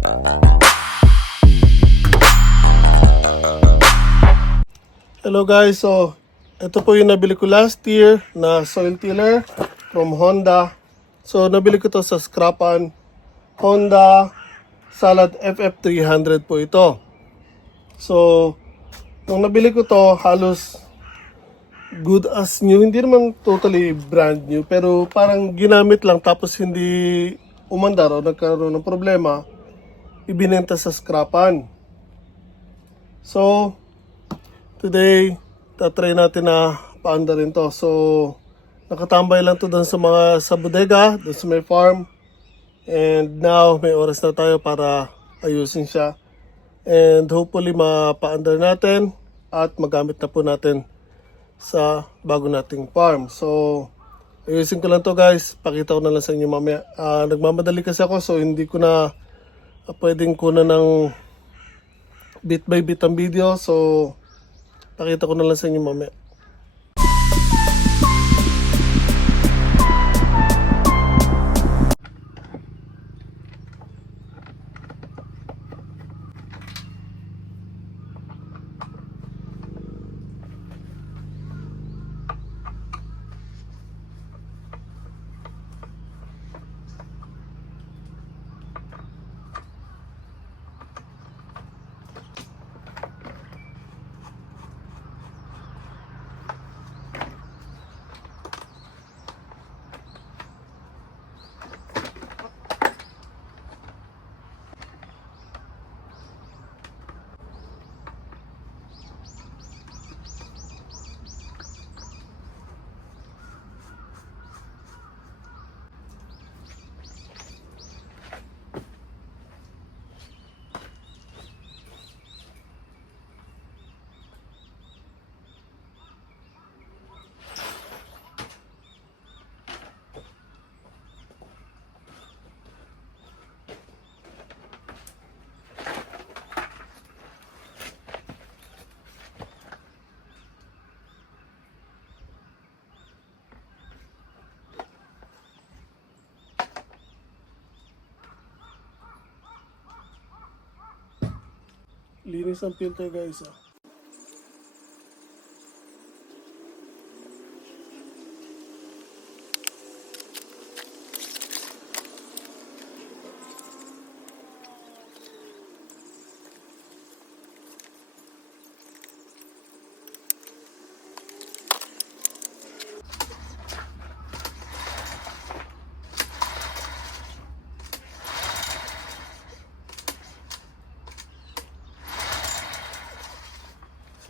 Hello guys, so ito po yung nabili ko last year na soil tiller from Honda. So nabili ko to sa scrapan, Honda Salad FF300 po ito. So nung nabili ko to, halos good as new. Hindi naman totally brand new, pero parang ginamit lang tapos hindi umandar o nagkaroon ng problema, ibinenta sa scrapan. So today, tatry natin na paanda rin to. So, nakatambay lang to doon sa bodega, doon sa may farm. And now, may oras na tayo para ayusin siya. And hopefully, mapaandar natin at magamit na po natin sa bago nating farm. So, ayusin ko lang to guys. Pakita ko na lang sa inyo mamaya. Nagmamadali kasi ako, so hindi ko na pwedeng kunan ng bit by bit ang video. So, pakita ko na lang sa inyo mamaya. Linis ang filter guys.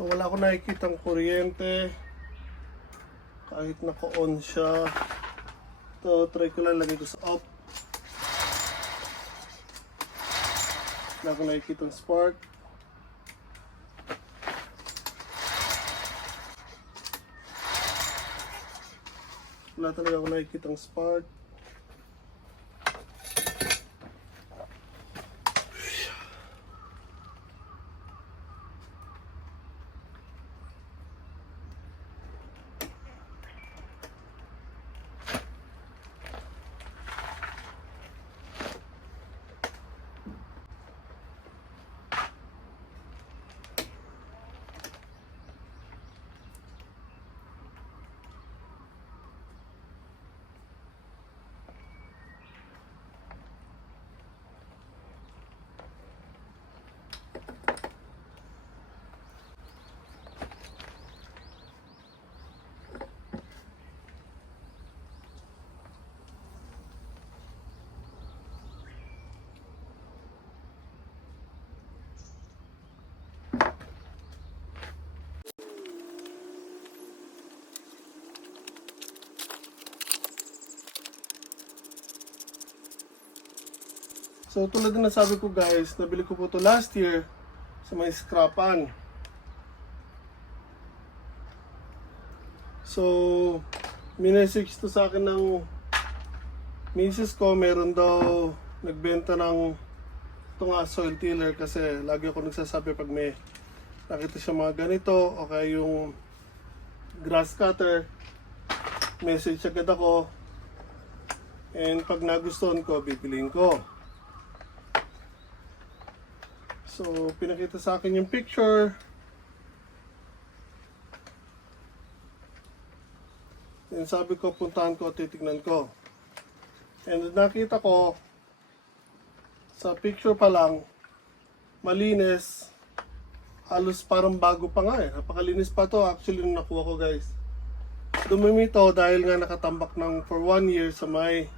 So wala ko nakikitang kuryente kahit naka-on siya. So try ko lang lagay ko sa off. Wala ko nakikitang spark. Wala talaga ako nakikitang spark. So tulad na sabi ko guys, nabili ko po to last year sa may scrapan. So minessage to sa akin ng misis ko, meron daw nagbenta ng ito nga soil tiller, kasi lagi ako nagsasabi pag may nakita siya mga ganito o kaya yung grass cutter, message agad ako, and pag nagustuhan ko, bibiliin ko. So, pinakita sa akin yung picture. Then sabi ko, puntahan ko at titignan ko. And nakita ko, sa picture pa lang, malinis. Halos parang bago pa nga eh. Napakalinis pa to actually nung nakuha ko, guys. Dumumi to dahil nga nakatambak ng for 1 year sa may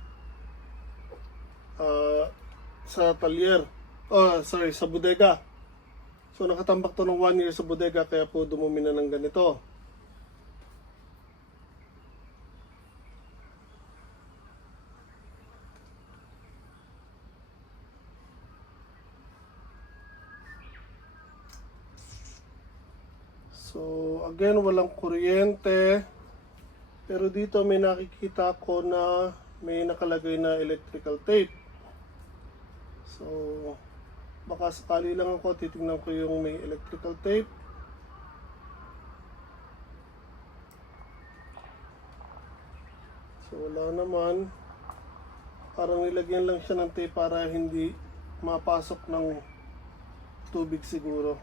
sa talyer. Oh, sorry, sa bodega. So nakatambak to ng 1 year sa bodega kaya po dumumi na ng ganito. So again, walang kuryente. Pero dito may nakikita ko na may nakalagay na electrical tape. So baka sakali lang ako, titingnan ko yung may electrical tape. So wala naman. Parang nilagyan lang siya ng tape para hindi mapasok ng tubig siguro.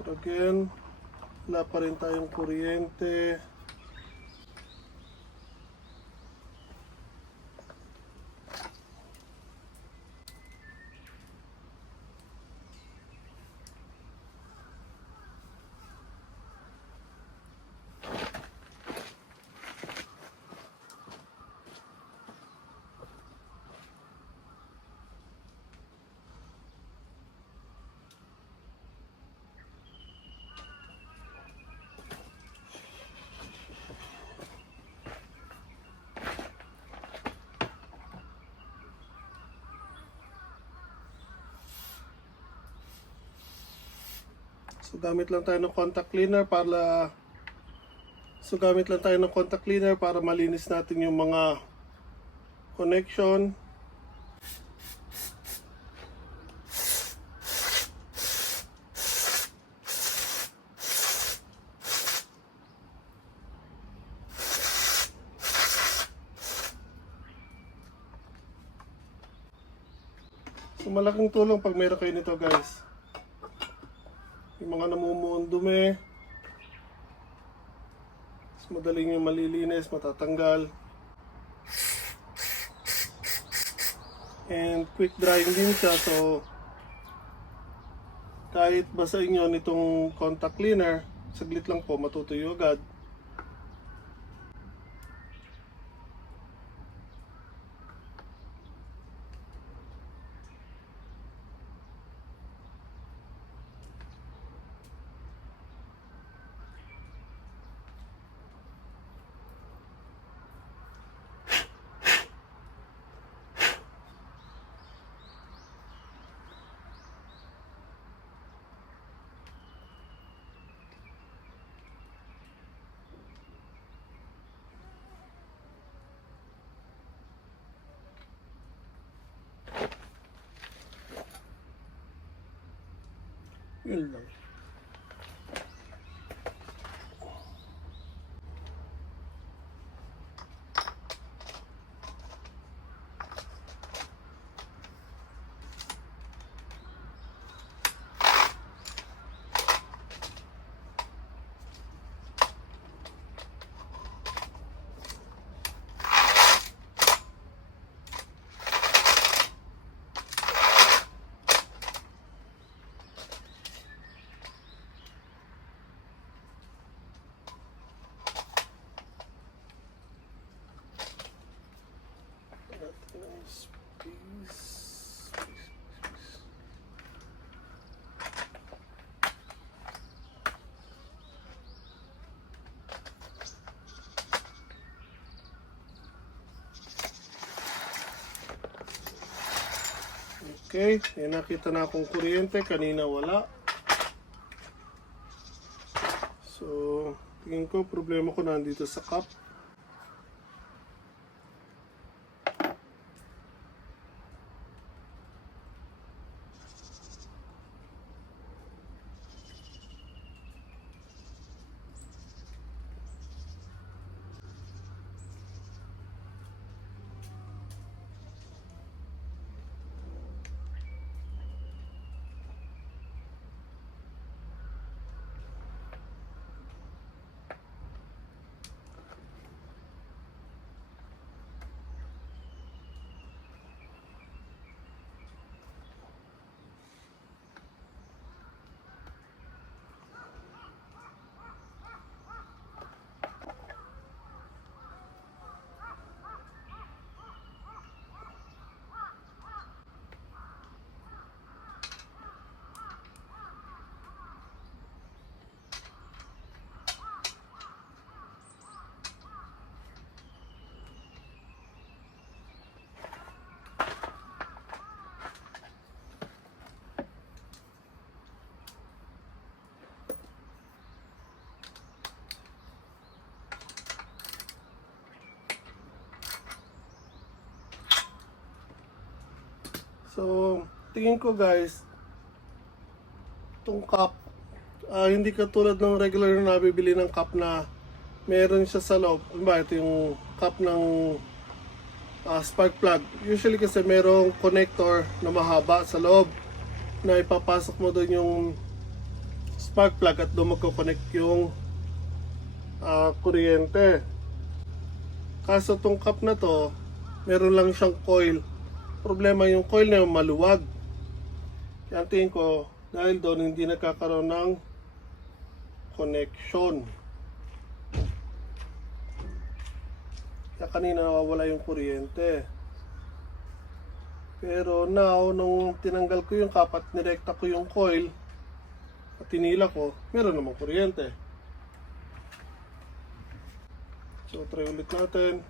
Pero again, wala pa rin tayong kuryente. So gamit lang tayo ng contact cleaner para malinis natin yung mga connection. So malaking tulong pag meron kayo nito, guys. Yung mga namumuong dumi, mas madaling yung malilinis, matatanggal. And quick drying din siya, so kahit basahin nyo nitong contact cleaner, saglit lang po, matutuyo agad. Yun lang. Okay, may nakita na akong kuryente, kanina wala. So, tingin ko problema ko nandito sa cup. So, tingin ko guys, itong cup, hindi katulad ng regular na nabibili ng cup na meron siya sa loob. Diba, ito yung cup ng spark plug. Usually kasi merong connector na mahaba sa loob na ipapasok mo doon yung spark plug at doon magko-connect yung kuryente. Kaso tong cup na to, meron lang siyang coil. Problema yung coil na yung maluwag. Yan tingin ko, dahil doon hindi nagkakaroon ng connection. Kaya kanina nawawala yung kuryente. Pero now, nung tinanggal ko yung cup at nirekta ko yung coil at tinila ko, meron namang kuryente. So, try ulit natin.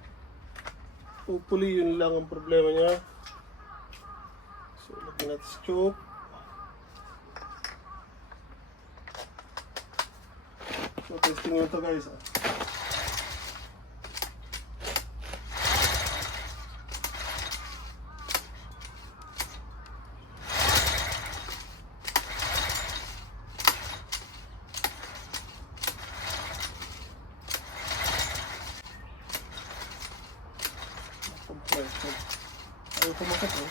Hopefully, yun lang ang problema niya. So, lagyan natin sa choke. So, testing mo ito guys. Compression. Ayaw kumakit eh.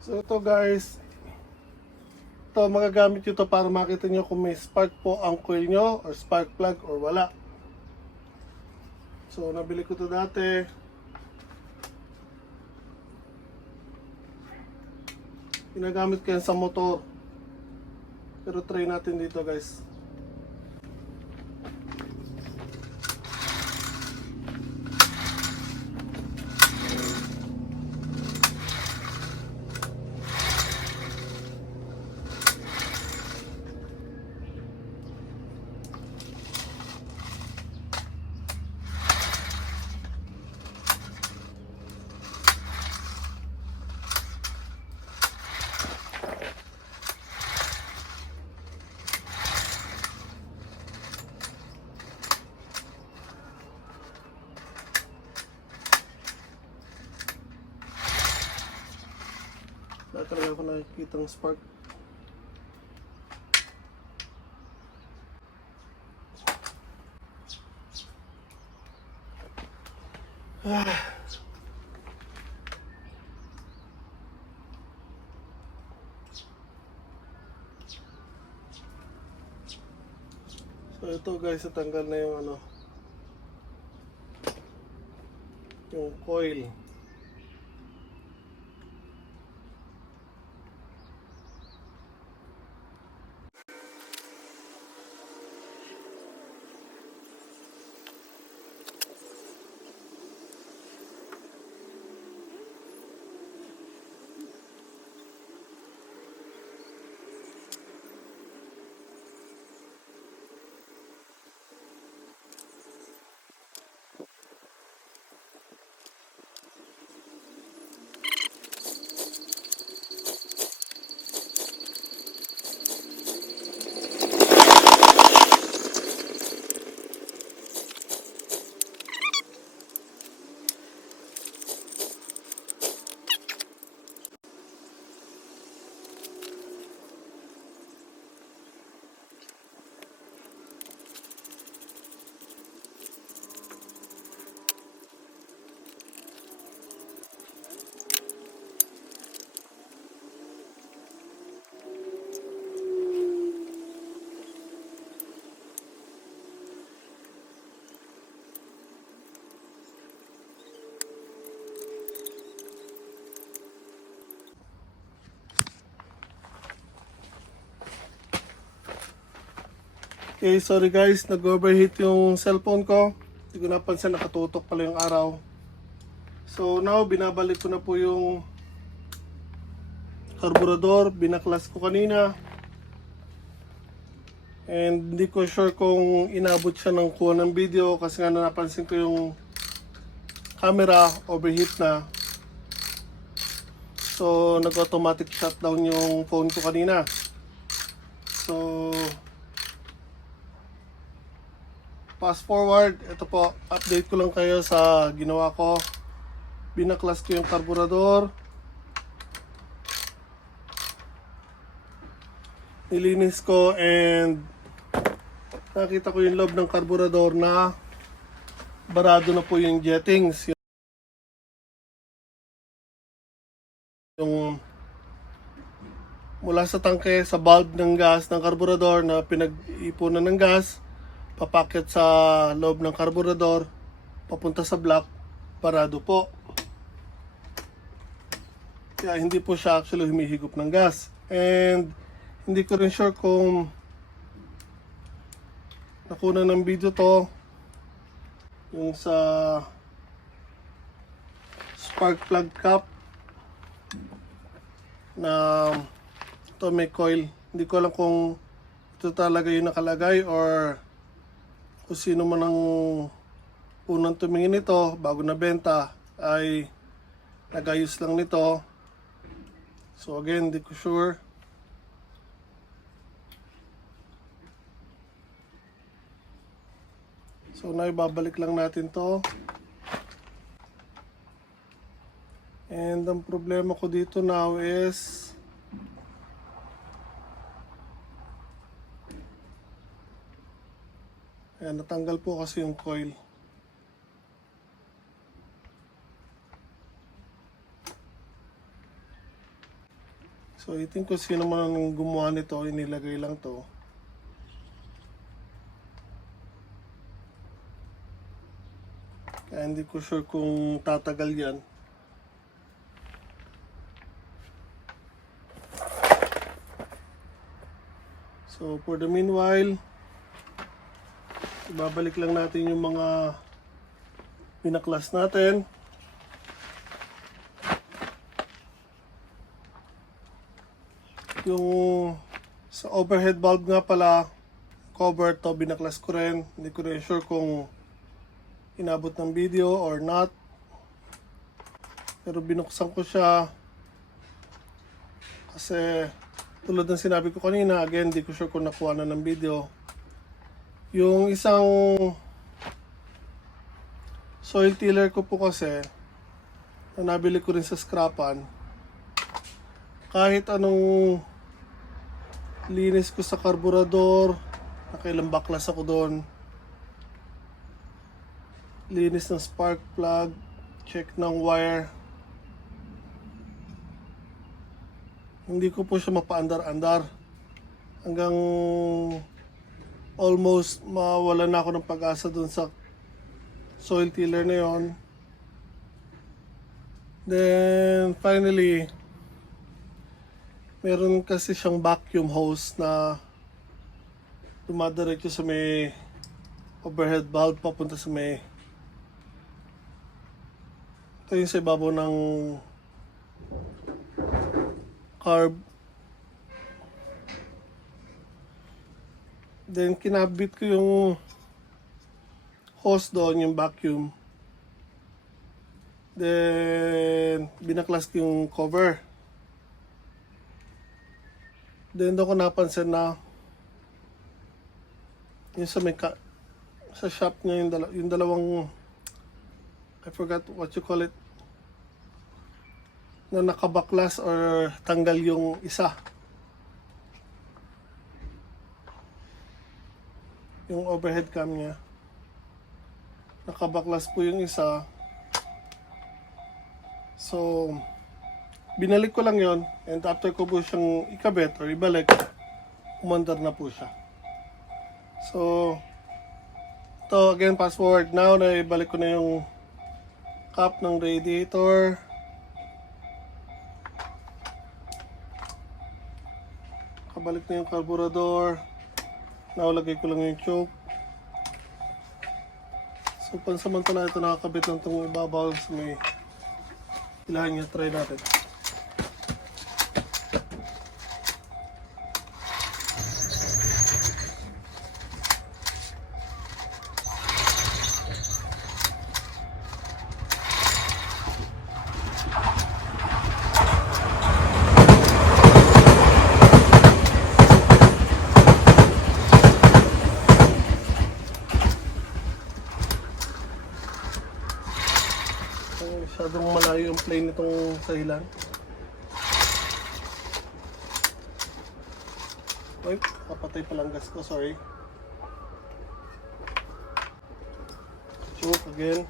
So ito guys, ito magagamit nyo to para makita nyo kung may spark po ang coil nyo or spark plug or wala. So nabili ko to dati. Ginagamit ko yan sa motor. Pero try natin dito guys. Wala talaga ako nakikita ng spark. So ito guys, natanggal na yung ano, yung coil. Okay, sorry guys, nag-overheat yung cellphone ko. Hindi ko napansin, nakatutok pala yung araw. So now, binabalik ko na po yung carburetor. Binaklas ko kanina. And hindi ko sure kung inabot siya ng kuha ng video kasi nga napansin ko yung camera overheat na. So nag-automatic shutdown yung phone ko kanina. So fast forward, ito po, update ko lang kayo sa ginawa ko. Binaklas ko yung carburetor. Nilinis ko and nakita ko yung loob ng carburetor na barado na po yung jettings. Yung mula sa tangke, sa valve ng gas ng carburetor na pinag-ipunan ng gas, papakyat sa loob ng carburetor, papunta sa block, parado po. Kaya hindi po siya actually humihigop ng gas. And hindi ko rin sure kung nakuna ng video to, yung sa spark plug cap na ito may coil. Hindi ko alam kung ito talaga yung nakalagay or kung sino man ang unang tumingin nito bago nabenta ay nagayos lang nito. So again, hindi ko sure. So na ibabalik lang natin to. And ang problema ko dito now is ayan, natanggal po kasi yung coil. So I think kung sino man ang gumawa nito, inilagay lang to. Kaya hindi ko sure kung tatagal yan. So for the meanwhile, ibabalik lang natin yung mga pinaklas natin. Yung sa overhead valve nga pala, cover to, binaklas ko rin. Hindi ko rin sure kung inabot ng video or not. Pero binuksan ko siya. Kasi tulad ng sinabi ko kanina, again, hindi ko sure kung nakuha na ng video. Yung isang soil tiller ko po kasi, na nabili ko rin sa scrapan, kahit anong linis ko sa karburador, nakailang baklas ako doon, linis ng spark plug, check ng wire, hindi ko po siya mapaandar-andar hanggang almost mawala na ako ng pag-asa doon sa soil tiller na yon. Then finally, meron kasi siyang vacuum hose na dumadiretso sa may overhead valve papunta sa may, ito yung sa ibabaw ng carb. Then kinabit ko yung hose doon, yung vacuum. Then binaklas ko yung cover. Then doon ko napansin na yung sa may sa shop niya yung dalawang, I forgot what you call it, na nakabaklas or tanggal yung isa. Yung overhead cam niya. Nakabaklas po yung isa. So binalik ko lang yon, and after ko po siyang ikabit or ibalik, umandar na po siya. So ito again, fast forward now na ibalik ko na yung cap ng radiator. Kabalik na yung carburetor. Now lagay ko lang yung choke. So pansamantala ito nakakabit lang itong ibabaw sa may ilahan niya. Try natin. Masyadong malayo yung plane nitong sahilan. Ay, kapatay palang gas ko, sorry. Choke again.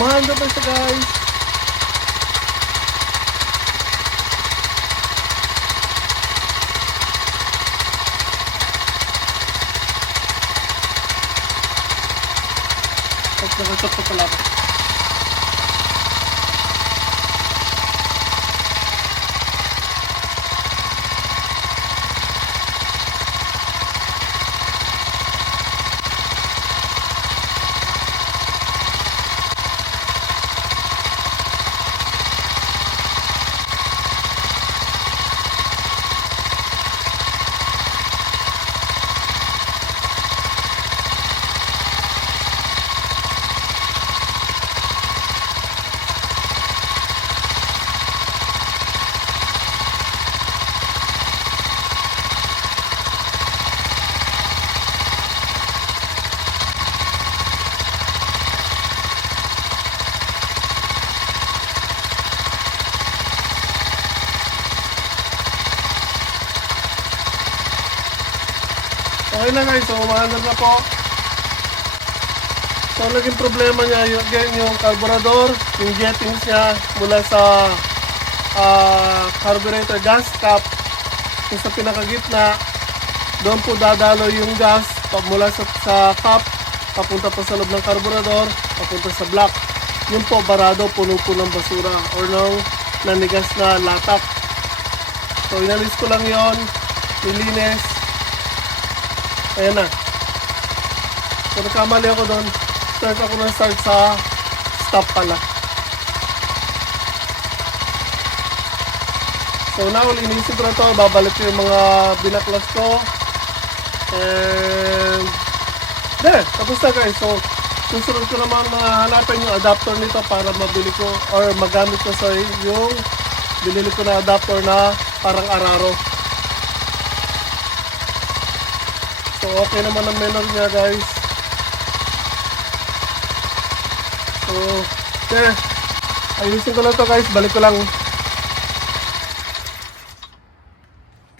Mahanda pa siya guys. Nag-shot pa pala ako. Okay na guys, so umaandar na po. So naging problema niya yung carburetor, yung jettings niya mula sa carburetor gas cap, yung sa pinakagitna, doon po dadalo yung gas mula sa cap, papunta po sa loob ng carburetor, papunta sa block. Yun po, barado, puno po ng basura or ng nanigas na latak. So inalis ko lang yon, nilinis. Ayan na. So nagkamali ako doon. Start ako na start sa stop pala. So now, linisin ko na ito. Babalik ko yung mga binaklas ko. And there, tapos na guys. So susunod ko naman hanapin yung adapter nito para mabili ko or magamit ko sa yung binili ko na adapter na parang araro. So okay naman ang menor niya guys. So there, ayusin ko lang to guys. Balik ko lang.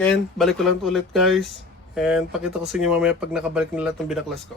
Ken, balik ko lang to ulit guys. And pakita ko sa inyo mamaya pag nakabalik na lahat ng binaklas ko.